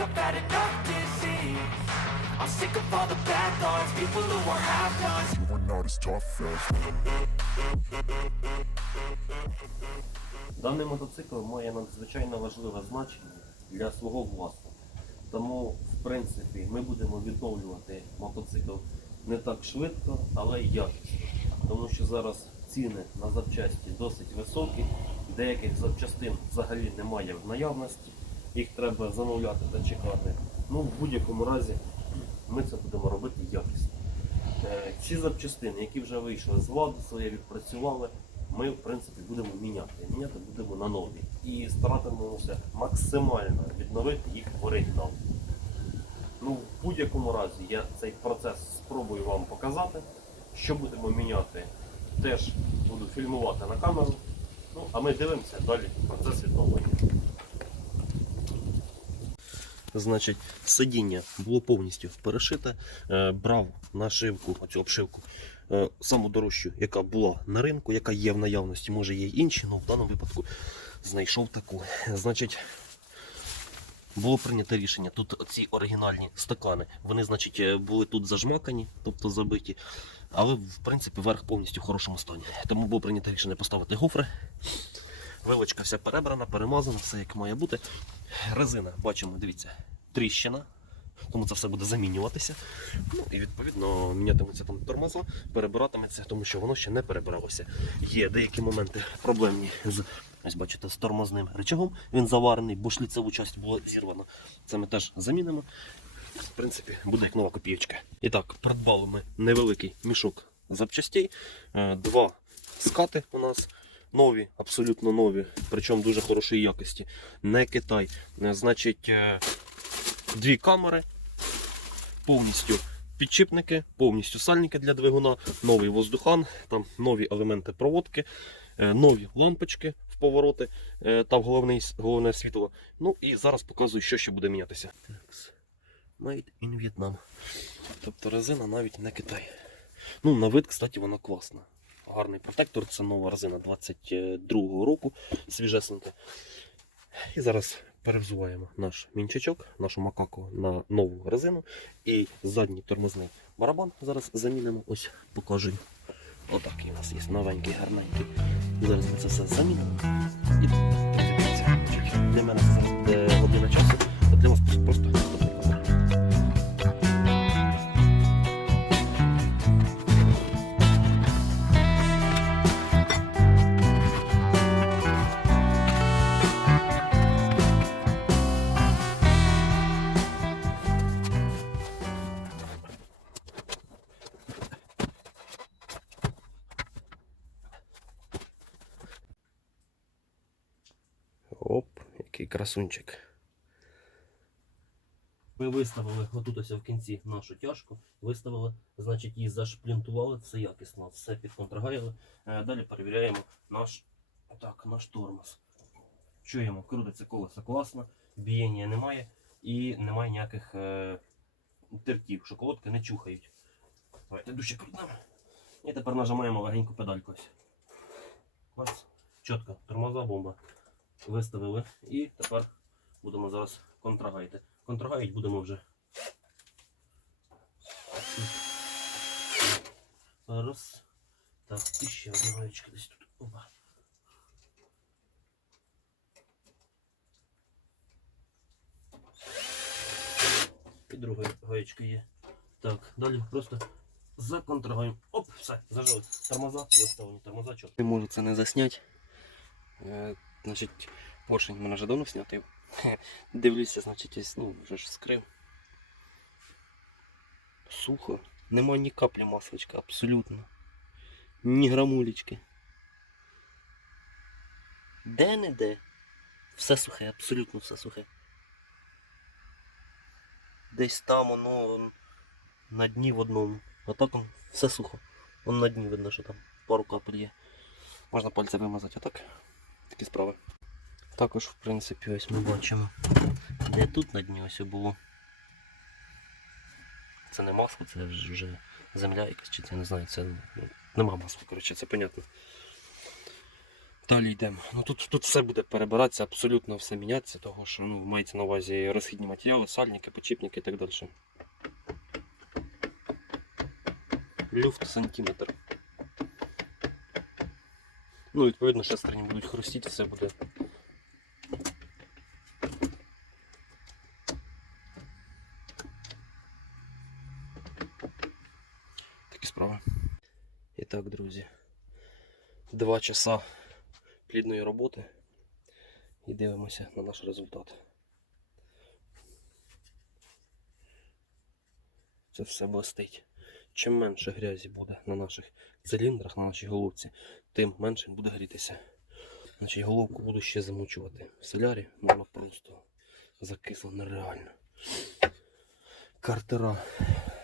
I've had enough disease I'm sick of all the bad thoughts People who are half-nots You are not as tough as Даний мотоцикл має надзвичайно важливе значення для свого власного. Тому, в принципі, ми будемо відновлювати мотоцикл не так швидко, але й якісно. Тому що зараз ціни на запчасті досить високі, деяких запчастин взагалі немає в наявності, їх треба замовляти та чекати. Ну, в будь-якому разі ми це будемо робити якісно. Е, Ці запчастини, які вже вийшли з ладу, своє відпрацювали, ми в принципі будемо міняти. Міняти будемо на нові. І старатимемося максимально відновити їх в оригінал. Ну, в будь-якому разі я цей процес спробую вам показати. Що будемо міняти, теж буду фільмувати на камеру. Ну, а ми дивимося далі процес відновлення. Значить, сидіння було повністю перешите. Е, брав нашивку, оцю обшивку, е, саму дорожчу, яка була на ринку, яка є в наявності, може є й інші, але в даному випадку знайшов таку. Значить, було прийнято рішення. Тут ці оригінальні стакани, вони, значить, е, були тут зажмакані, тобто забиті. Але в принципі верх повністю в хорошому стані. Тому було прийнято рішення поставити гофри. Вилочка вся перебрана, перемазана, все як має бути. Резина, бачимо, дивіться, тріщина. Тому це все буде замінюватися. Ну і відповідно мінятимуться там тормоза, перебиратиметься, тому що воно ще не перебиралося. Є деякі моменти проблемні з ось бачите, з тормозним рычагом. Він заварений, бо шліцеву часть була зірвана. Це ми теж замінимо. В принципі, буде як нова копієчка. І так, придбали ми невеликий мішок запчастей. Е, Два скати у нас нові, абсолютно нові, причому дуже хорошої якості. Не Китай. Е, Значить, е, дві камери, повністю підчіпники, повністю сальники для двигуна, новий воздухан, там нові елементи проводки, е, нові лампочки в повороти та в головний, головне світло. Ну і зараз показую, що ще буде мінятися. Made in Vietnam. Тобто резина навіть не Китай. Ну, на вид, кстати, вона класна. Гарний протектор, це нова резина 22-го року, свіжесенька. І зараз перевзуваємо наш мінчачок, нашу макаку на нову резину. І задній тормозний барабан зараз замінимо. Ось покажу. Отакий у нас є новенький, гарненький. Зараз ми це все замінимо. І для мене це зараз буде година часу, а для вас просто красунчик. Ми виставили отут ось в кінці нашу тяжку, виставили, значить її зашплінтували, все якісно, все підконтрагаяли. Е, Далі перевіряємо наш, так, наш тормоз. Чуємо, крутиться колесо класно, бієння немає і немає ніяких е, тертів, шоколадки не чухають. Давайте дужче крутнемо. І тепер нажимаємо легеньку педальку. ось. Клас. Чітко, тормоза бомба. Виставили. І тепер будемо зараз контрагайти. Контрагаїть будемо вже. Раз. Так, і ще одна гаєчка десь тут. Опа. І друга гаєчка є. Так, далі просто законтрагаємо. Оп, все, зажали. Тормоза, виставлені, тормоза. Не можу це не засняти. Значить, поршень мене вже давно снятий. Дивлюся, значить, ось, ну, вже ж скрив. Сухо. Нема ні каплі масличка, абсолютно. Ні грамулечки. Де не де. Все сухе, абсолютно все сухе. Десь там воно на дні в одному. А так он, все сухо. Вон на дні видно, що там пару капель є. Можна пальцем вимазати, а так? Такі справи. Також, в принципі, ось ми бачимо, де тут на дні ось було. Це не масло, це вже земля якась, чи це не знаю, це ну, нема масла, коротше, це понятно. Далі йдемо. Ну тут, тут все буде перебиратися, абсолютно все мінятися, того що ну, мається на увазі розхідні матеріали, сальники, почіпники і так далі. Люфт сантиметр. Ну, відповідно, шестерні будуть хрустіти, все буде. Такі справи. І так, друзі. Два часа плідної роботи і дивимося на наш результат. Це все блистить. Чим менше грязі буде на наших циліндрах, на нашій головці, тим менше він буде грітися. Значить, головку буду ще замочувати. В солярі воно просто закисло нереально. Картера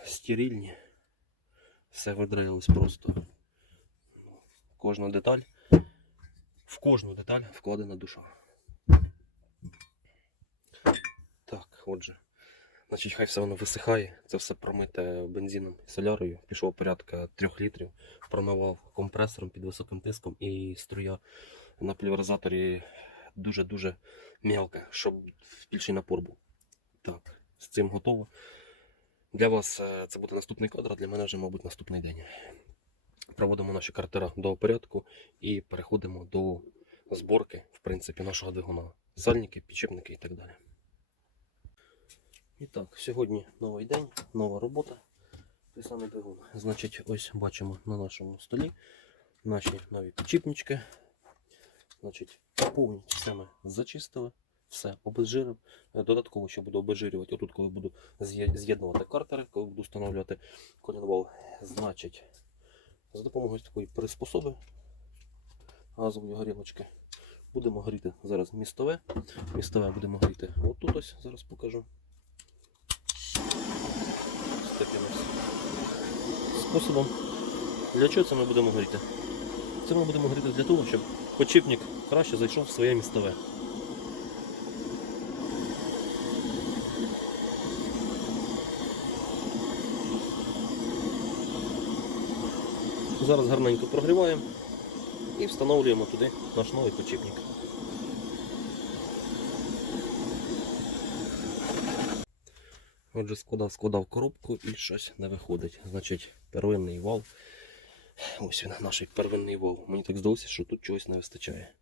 стерильні. Все видраїлось просто. Кожна деталь. В кожну деталь вкладена душа. Так, отже. Значить, хай все воно висихає. Це все промите бензином і солярою. Пішло порядка 3 літрів. Промивав компресором під високим тиском і струя на пульверизаторі дуже-дуже м'ялка, щоб більший напор був. Так, з цим готово. Для вас е, це буде наступний кадр, а для мене вже, мабуть, наступний день. Проводимо наші картера до порядку і переходимо до зборки, в принципі, нашого двигуна. Сальники, підшипники і так далі. І сьогодні новий день, нова робота. Той самий двигун. Значить, ось бачимо на нашому столі наші нові підчіпнички. Значить, повністю все ми зачистили, все обезжирив. Додатково ще буду обезжирювати, отут, коли буду з'єднувати картери, коли буду встановлювати колінвал. Значить, за допомогою такої приспособи газової горілочки будемо гріти зараз містове. Містове будемо гріти отут ось, зараз покажу. З таким ось способом. Для чого це ми будемо гріти? Це ми будемо гріти для того, щоб подшипник краще зайшов в своє містове. Зараз гарненько прогріваємо і встановлюємо туди наш новий подшипник. Отже, складав, складав коробку і щось не виходить. Значить, первинний вал. Ось він, наш первинний вал. Мені так здалося, що тут чогось не вистачає.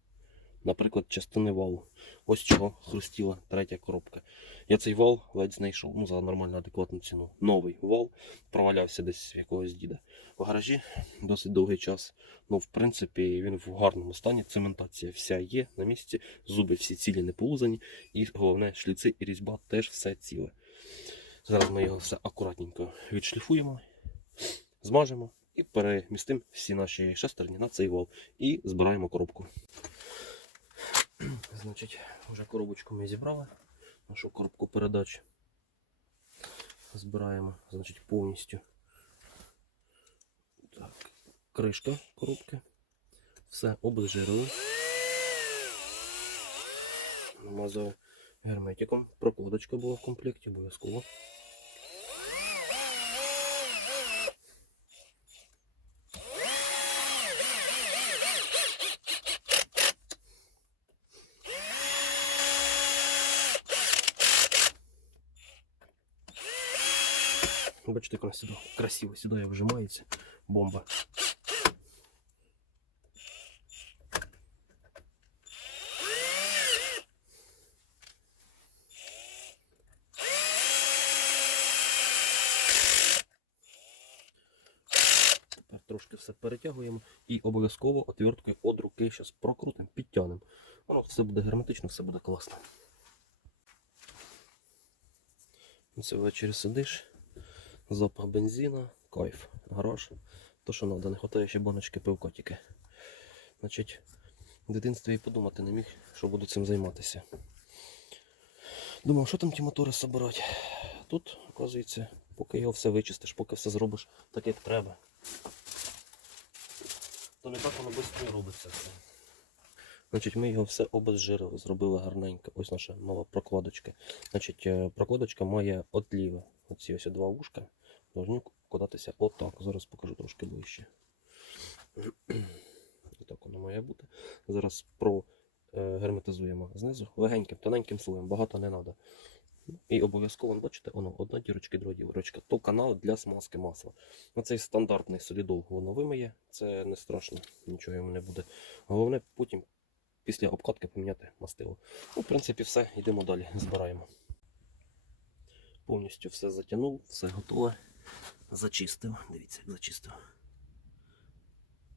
Наприклад, частини валу. Ось чого хрустіла третя коробка. Я цей вал ледь знайшов ну, за нормальну адекватну ціну. Новий вал провалявся десь в якогось діда. В гаражі досить довгий час. Ну, в принципі, він в гарному стані. Цементація вся є на місці, зуби всі цілі не полузані. І головне, шліци і різьба теж все ціле. Зараз ми його все акуратненько відшліфуємо, змажемо і перемістимо всі наші шестерні на цей вал. І збираємо коробку. Значить, вже коробочку ми зібрали. Нашу коробку передач. Збираємо, значить, повністю. Так, кришка коробки. Все обезжирили. Намазав герметиком. Прокладочка була в комплекті, обов'язково. Бачите, вона сюди красиво сідає, вжимається. Бомба. Тепер трошки все перетягуємо і обов'язково отверткою від руки зараз прокрутимо, підтягнемо. Воно все буде герметично, все буде класно. Це ввечері сидиш, запах бензина, кайф, гараж. То, що треба, не вистачає ще баночки пивка тільки. Значить, в дитинстві і подумати не міг, що буду цим займатися. Думав, що там ті мотори собирати. Тут, оказується, поки його все вичистиш, поки все зробиш так, як треба. То не так воно швидко робиться. Значить, ми його все обезжирили, зробили гарненько. Ось наша нова прокладочка. Значить, е, прокладочка має отліви. Оці ось два вушка повинні вкладатися отак. Зараз покажу трошки ближче. Отак воно має бути. Зараз про е, знизу легеньким, тоненьким слоєм, багато не треба. І обов'язково, бачите, воно одна дірочка, друга дірочка. То канал для смазки масла. На цей стандартний солідол воно вимиє, це не страшно, нічого йому не буде. Головне потім після обкатки поміняти мастило. Ну, в принципі, все, йдемо далі, збираємо. Повністю все затягнув, все готове. Зачистив. Дивіться, як зачистив.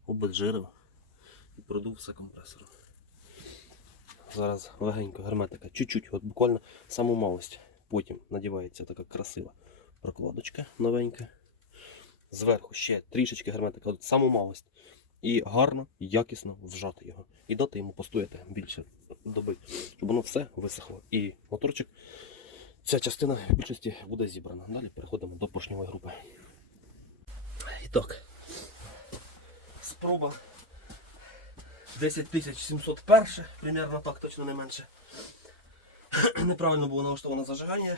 Обезжирив і продув все компресором. Зараз легенько герметика, чуть-чуть, от буквально саму малость. Потім надівається така красива прокладочка новенька. Зверху ще трішечки герметика, от саму малость. І гарно, якісно вжати його. І дати йому постояти більше доби, щоб воно все висохло. І моторчик, ця частина в більшості буде зібрана. Далі переходимо до поршньової групи. І так, спроба 10701, примерно так, точно не менше. Неправильно було налаштоване зажигання.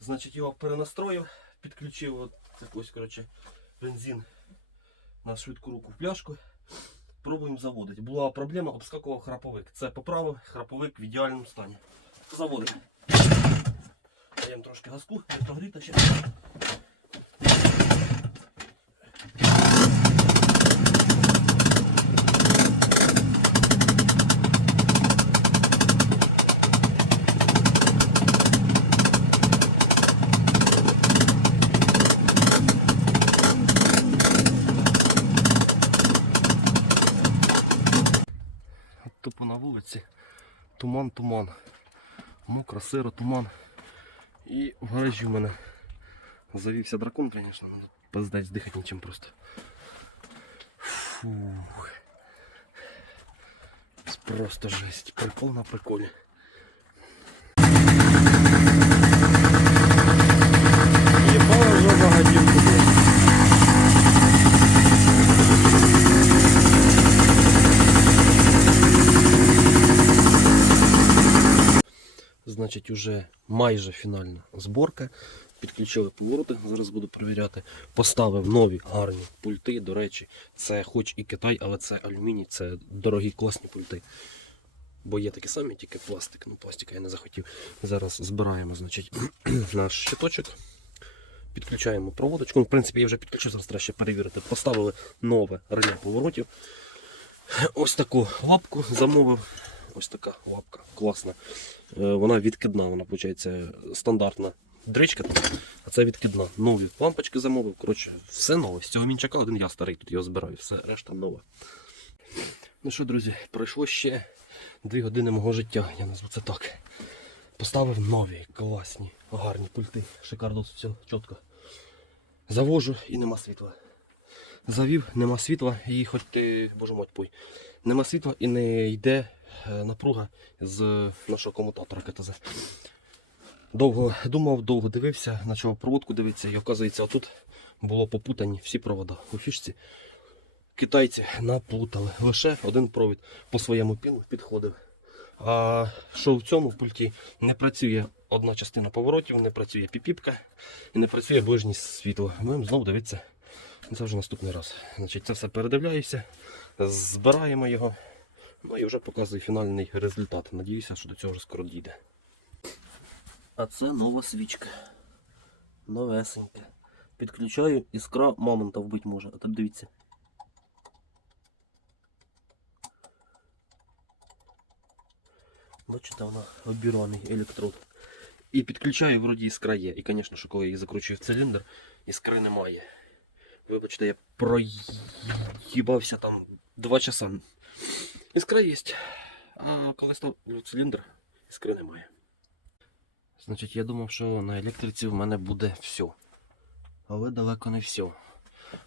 Значить, його перенастроїв, підключив от якось, коротше, бензин на швидку руку в пляшку. Пробуємо заводити. Була проблема, обскакував храповик. Це поправив, храповик в ідеальному стані. Заводимо. Даємо трошки газку, не прогріти ще. Туман, туман. Мокро, сиро, туман. І в гаражі в мене завівся дракон, звісно, тут пиздець дихати нічим просто. Фух. Просто жесть. Прикол на приколі. Значить, уже майже фінальна зборка. Підключили повороти, зараз буду перевіряти. Поставив нові гарні пульти. До речі, це хоч і Китай, але це алюміній, це дорогі класні пульти. Бо є такі самі, тільки пластик. Ну, пластика я не захотів. Зараз збираємо значить, наш щиточок. Підключаємо проводочку. Ну, в принципі, я вже підключив, зараз треба ще перевірити. Поставили нове реле поворотів. Ось таку лапку замовив. Ось така лапка, класна. Е, Вона відкидна, вона виходить стандартна дричка, а це відкидна. Нові лампочки замовив. Коротше, все нове. З цього мінчака один я старий, тут його збираю, все, решта нове. Ну що, друзі, пройшло ще 2 години мого життя, я назву це так. Поставив нові, класні, гарні пульти. Шикарно все чітко. Завожу і нема світла. Завів, нема світла і хоч ти, боже мать пой. Нема світла і не йде напруга з нашого комутатора КТЗ. Довго думав, довго дивився, почав проводку дивитися, і оказується, отут було попутані всі провода у фішці. Китайці наплутали. Лише один провід по своєму піну підходив. А що в цьому пульті не працює одна частина поворотів, не працює піпіпка і не працює ближнє світло. Будемо знову дивитися. Це вже наступний раз. Значить, це все передивляюся, збираємо його. Ну і вже показую фінальний результат. Надіюся, що до цього вже скоро дійде. А це нова свічка. Новесенька. Підключаю, іскра мамонта вбити може. А тут дивіться. Бачите, вона обірваний електрод. І підключаю, вроді іскра є. І, звісно, що коли я її закручую в циліндр, іскри немає. Вибачте, я проїбався там 2 часа. Іскра є. А коли став циліндр, іскри немає. Значить, я думав, що на електриці в мене буде все. Але далеко не все.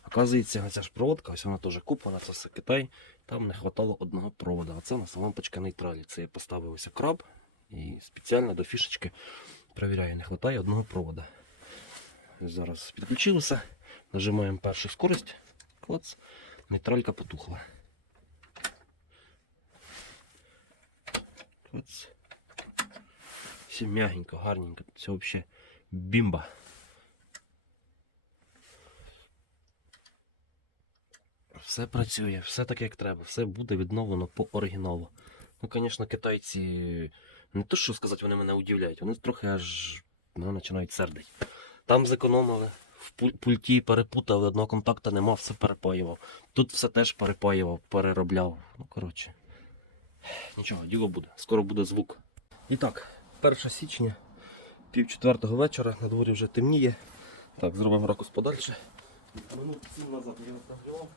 Оказується, ця ж проводка, ось вона теж куплена, це все Китай. Там не вистачало одного провода. А це у нас лампочка нейтралі. Це я поставив ось краб і спеціально до фішечки перевіряю, не вистачає одного провода. Зараз підключилося. Нажимаємо першу скорость. Клац. Нейтралька потухла. Клац. Все м'ягенько, гарненько. Це взагалі бімба. Все працює, все так як треба, все буде відновлено по оригіналу. Ну, звісно, китайці не то, що сказати, вони мене удивляють, вони трохи аж ну, починають сердити. Там зекономили, в пульті перепутали, одного контакта нема, все перепаював. Тут все теж перепаював, переробляв. Ну, коротше. Нічого, діло буде. Скоро буде звук. І так, 1 січня, пів четвертого вечора, на дворі вже темніє. Так, зробимо ракурс подальше. Минут 7 назад я прогрівав.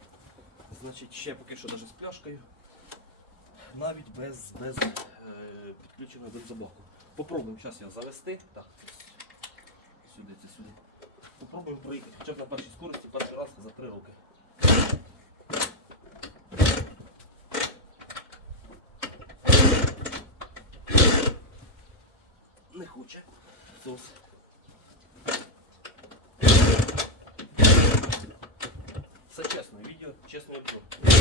Значить, ще поки що навіть з пляшкою. Навіть без, без е, підключеної бензобаку. Попробуємо зараз його завести. Так, сюди, це сюди. Попробуємо проїхати хоча б на першій скорості перший раз за 3 роки. Хоче. Сос. Все чесно, відео чесно обзор.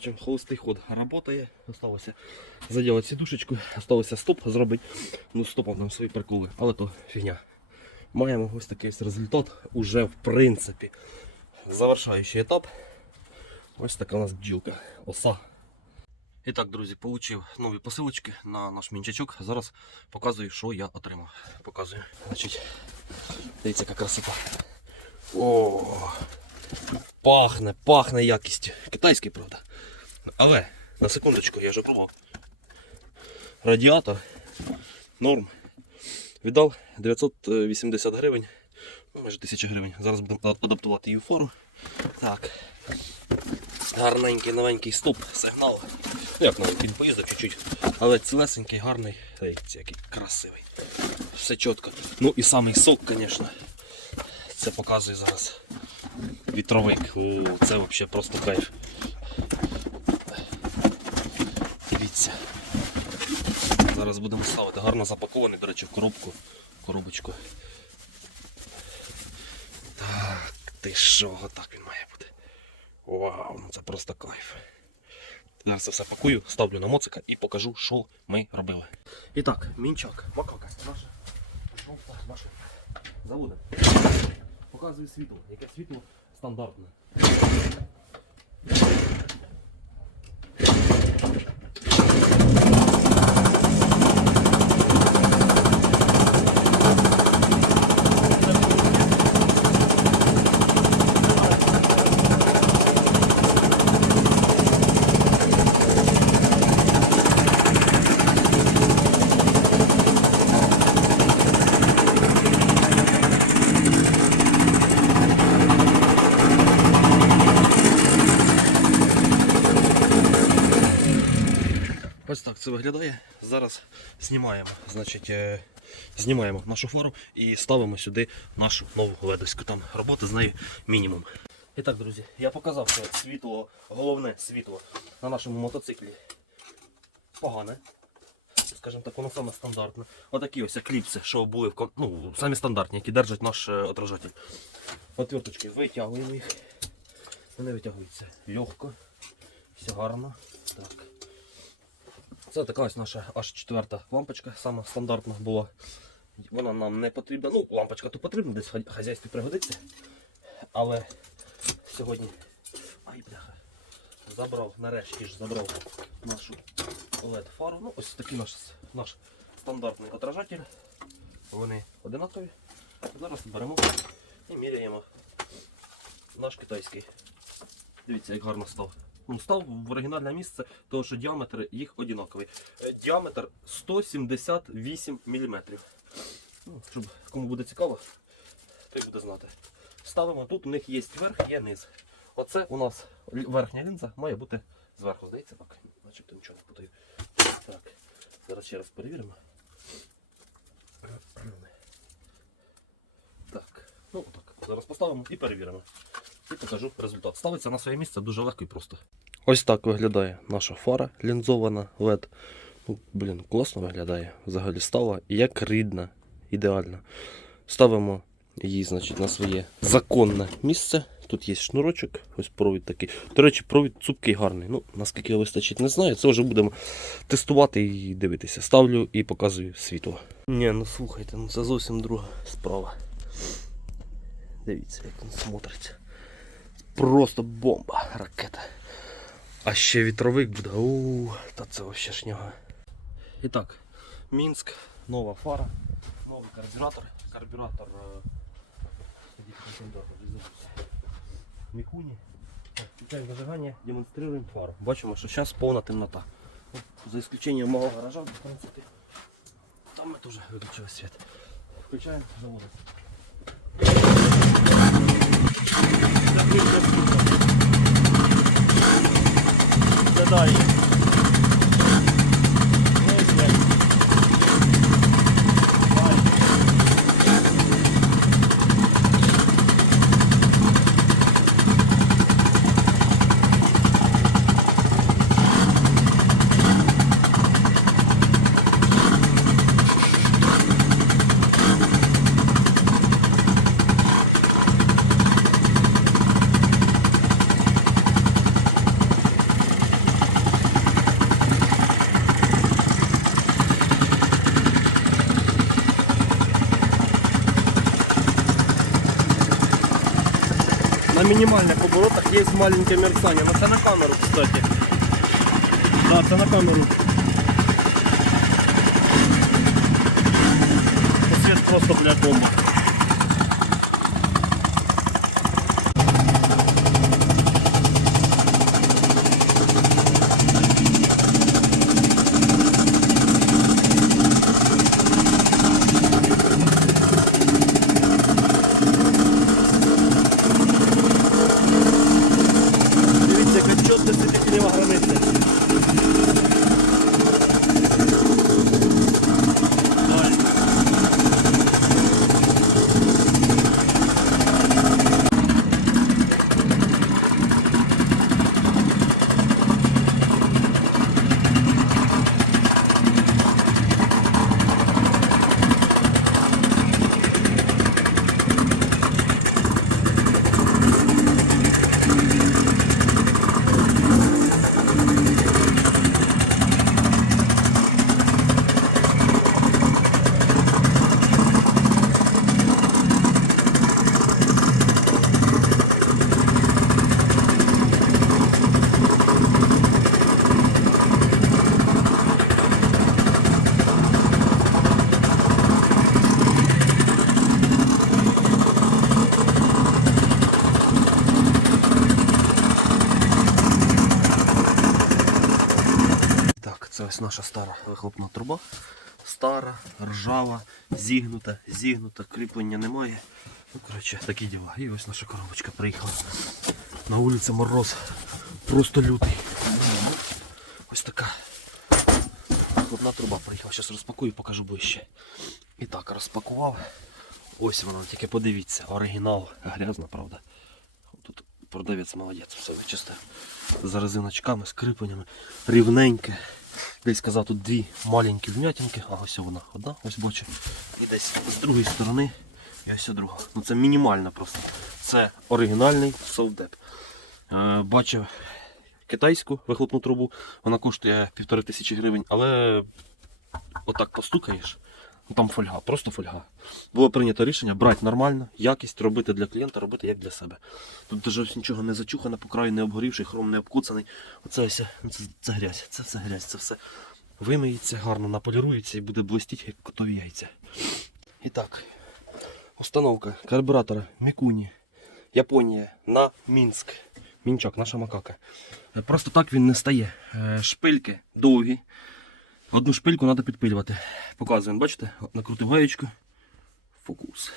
Бачимо, холостий ход працює. Осталося заділити сідушечку, осталося стоп зробити. Ну, стопом нам свої приколи, але то фігня. Маємо ось такий результат. Уже в принципі. Завершаючий етап. Ось така у нас бджілка. Оса. І так, друзі, получив нові посилочки на наш мінчачок. Зараз показую, що я отримав. Показую. Значить, дивіться, яка красота. О, Пахне, пахне якістю. Китайський, правда. Але, на секундочку, я вже пробував. Радіатор. Норм. Віддав 980 гривень. Ну, майже 1000 гривень. Зараз будемо адаптувати її фору. Так. Гарненький новенький стоп, сигнал. Ну, Як новий, він поїздив чуть-чуть. Але цілесенький, гарний. Дивіться, який красивий. Все чітко. Ну і самий сок, звісно. Це показує зараз вітровик. У, це взагалі просто кайф. Дивіться. Зараз будемо ставити. Гарно запакований, до речі, в коробку. Коробочку. Так, ти що, отак він має бути. Вау, ну це просто кайф. Зараз це все пакую, ставлю на моцика і покажу, що ми робили. І так, мінчак, макака, наша. Жовта машина. Заводимо. Показую світло. Яке світло стандартне. Ось так це виглядає. Зараз знімаємо. Значить, е, знімаємо нашу фару і ставимо сюди нашу нову ледовську. Там роботи з нею мінімум. І так, друзі, я показав, що світло, головне світло на нашому мотоциклі погане. Скажімо так, воно саме стандартне. Отакі ось кліпси, що були в ну, самі стандартні, які держать наш е, отражатель. Отверточки витягуємо їх. Вони витягуються легко. Все гарно. Так. Це така ось наша аж четверта лампочка, сама стандартна була. Вона нам не потрібна. Ну, лампочка то потрібна, десь в хазяйстві пригодиться. Але сьогодні. Ай, бляха. Забрав, нарешті ж забрав нашу LED фару. Ну, ось такий наш, наш стандартний отражатель. Вони одинакові. Зараз беремо і міряємо наш китайський. Дивіться, як гарно став. Ну, став в оригінальне місце, тому що діаметр їх однаковий. Е, Діаметр 178 мм. Ну, щоб кому буде цікаво, той буде знати. Ставимо тут, у них є верх, є низ. Оце у нас верхня лінза має бути зверху, здається, так. Начебто нічого не путаю. Так, зараз ще раз перевіримо. Так, ну отак. Зараз поставимо і перевіримо. І покажу результат. Ставиться на своє місце дуже легко і просто. Ось так виглядає наша фара лінзована LED. Ну, блін, класно виглядає. Взагалі стала як рідна, ідеально. Ставимо її, значить, на своє законне місце. Тут є шнурочок, ось провід такий. До речі, провід цупкий гарний. Ну, наскільки його вистачить, не знаю. Це вже будемо тестувати і дивитися. Ставлю і показую світло. Ні, ну слухайте, ну це зовсім друга справа. Дивіться, як він смотриться. Просто бомба, ракета. А ще вітровик буде. Ууу, та це вообще шняга. І так, Мінськ, нова фара, новий карбюратор. Карбюратор. е. Мікуні. Включаємо зажигання, демонструємо фару. Бачимо, що зараз повна темнота. За исключением мого гаража, в принципі. Там ми теж виключили світ. Включаємо, заводимо. Задай. На минимальных оборотах есть маленькое мерцание. Но это на камеру, кстати. Да, это на камеру. Свет просто, блядь, бомба. Ось наша стара вихлопна труба. Стара, ржава, зігнута, зігнута, кріплення немає. Ну, коротше, такі діла. І ось наша коробочка приїхала. На вулиці мороз. Просто лютий. Ось така вихлопна труба приїхала. Зараз розпакую, покажу ближче. І так, розпакував. Ось вона, тільки подивіться, оригінал. Грязна, правда. Тут продавець молодець, все вичистив. З резиночками, з кріпленнями. Рівненьке. Десь казав тут дві маленькі вмятинки, а ось вона одна, ось бачу. І десь з другої сторони, і ось друга. Ну це мінімально просто. Це оригінальний совдеп. Е, бачив, китайську вихлопну трубу. Вона коштує півтори тисячі гривень, але отак постукаєш, там фольга, просто фольга. Було прийнято рішення брати нормально, якість робити для клієнта, робити як для себе. Тут даже нічого не зачухане, по краю не обгорівший, хром не обкуцаний. Оце ось ну, це, це грязь, це все грязь, це все вимиється, гарно наполірується і буде блистіти, як котові яйця. І так, установка карбюратора Мікуні, Японія на Мінськ. Мінчак, наша макака. Е, Просто так він не стає. Е, Шпильки довгі. Одну шпильку треба підпилювати. Показуємо, бачите? Накрутив гаєчку. Фокус.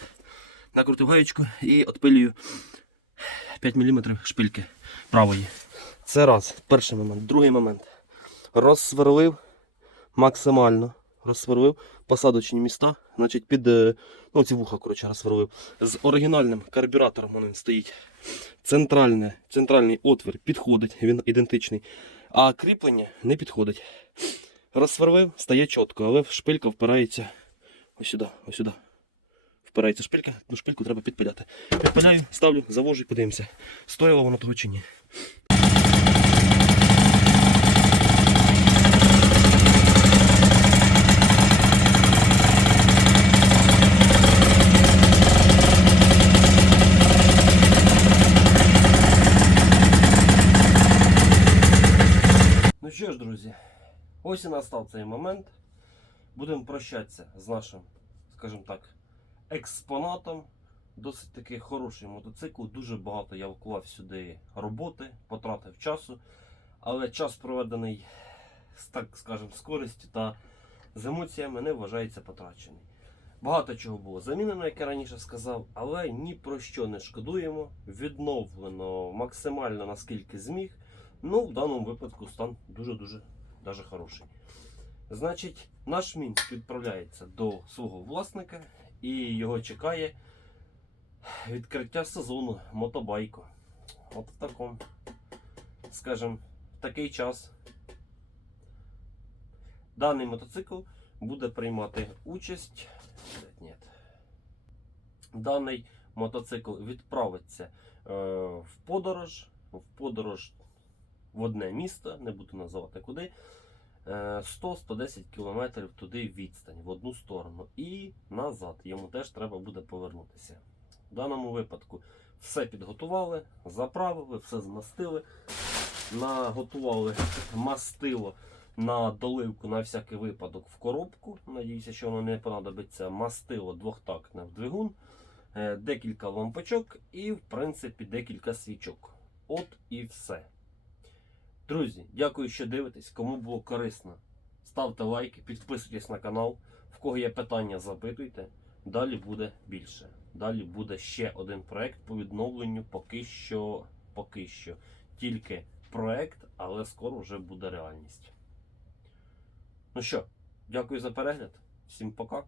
Накрутив гаєчку і відпилюю 5 мм шпильки правої. Це раз, перший момент. Другий момент. Розсверлив максимально. Розсверлив посадочні міста, значить під е, ну, ці вуха, коротше, розсверлив. З оригінальним карбюратором він стоїть. Центральне, центральний отвір підходить, він ідентичний. А кріплення не підходить. Розсверлив, стає чітко, але шпилька впирається ось сюди, ось сюди. Впирається шпилька, ну шпильку треба підпиляти. Підпиляю, ставлю, завожу і подивимося, стояло воно того чи ні. Ну що ж, друзі, ось і настав цей момент. Будемо прощатися з нашим, скажімо так, експонатом. Досить таки хороший мотоцикл. Дуже багато я вклав сюди роботи, потратив часу. Але час проведений так скажемо, з користю та з емоціями не вважається потрачений. Багато чого було замінено, як я раніше сказав, але ні про що не шкодуємо. Відновлено максимально наскільки зміг. Ну, в даному випадку стан дуже-дуже даже хороший. Значить, наш Мінськ відправляється до свого власника і його чекає відкриття сезону мотобайку. От в такому, скажімо, в такий час даний мотоцикл буде приймати участь. Ні. Даний мотоцикл відправиться е, в подорож. В подорож в одне місто, не буду називати куди. е, 100-110 кілометрів туди відстань в одну сторону і назад. Йому теж треба буде повернутися. В даному випадку все підготували, заправили, все змастили, наготували мастило на доливку на всякий випадок в коробку. Надіюся, що воно не понадобиться. Мастило двохтактне в двигун, е, декілька лампочок і, в принципі, декілька свічок. От і все. Друзі, дякую, що дивитесь. Кому було корисно, ставте лайки, підписуйтесь на канал. В кого є питання, запитуйте. Далі буде більше. Далі буде ще один проект по відновленню. Поки що, поки що. Тільки проект, але скоро вже буде реальність. Ну що, дякую за перегляд. Всім пока.